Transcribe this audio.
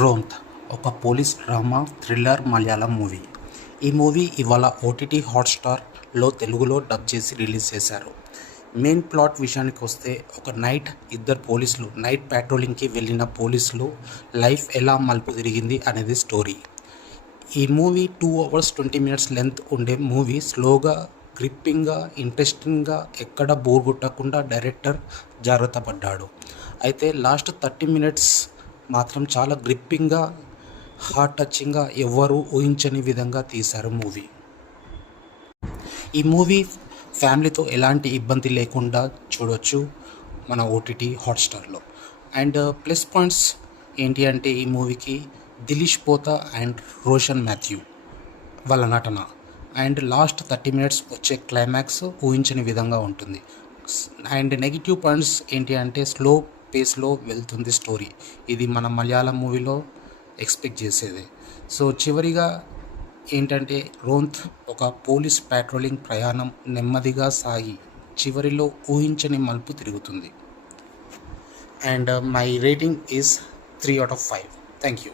రోంత్ ఒక police drama thriller Malayalam movie. ఈ movie ఇవాళ ఓటీటీ హాట్స్టార్లో తెలుగులో డబ్ చేసి రిలీజ్ చేశారు. మెయిన్ ప్లాట్ విషయానికి వస్తే ఒక నైట్ ఇద్దరు పోలీసులు నైట్ ప్యాట్రోలింగ్కి వెళ్ళిన పోలీసులు లైఫ్ ఎలా మలుపు తిరిగింది అనేది స్టోరీ. ఈ movie two hours twenty minutes length ఉండే మూవీ స్లోగా గ్రిప్పింగ్గా ఇంట్రెస్టింగ్గా ఎక్కడ బోర్ కొట్టకుండా డైరెక్టర్ జాగ్రత్త పడ్డాడు అయితే లాస్ట్ థర్టీ మినిట్స్ మాత్రం చాలా గ్రిప్పింగ్గా హార్ట్ టచింగ్గా ఎవ్వరూ ఊహించని విధంగా తీశారు మూవీ. ఈ మూవీ ఫ్యామిలీతో ఎలాంటి ఇబ్బంది లేకుండా చూడొచ్చు మన ఓటీటీ హాట్స్టార్లో. అండ్ ప్లస్ పాయింట్స్ ఏంటి అంటే ఈ మూవీకి దిలీష్ పోతా అండ్ రోషన్ మాథ్యూ వాళ్ళ నటన. అండ్ లాస్ట్ థర్టీ మినిట్స్ వచ్చే క్లైమాక్స్ ఊహించని విధంగా ఉంటుంది. అండ్ నెగిటివ్ పాయింట్స్ ఏంటి అంటే స్లో పేస్లో వెళ్తుంది స్టోరీ ఇది మన మలయాళం మూవీలో ఎక్స్పెక్ట్ చేసేదే. సో చివరిగా ఏంటంటే రోంత్ ఒక పోలీస్ పాట్రోలింగ్ ప్రయాణం నెమ్మదిగా సాగి చివరిలో ఊహించని మలుపు తిరుగుతుంది. And my rating is three out of five thank you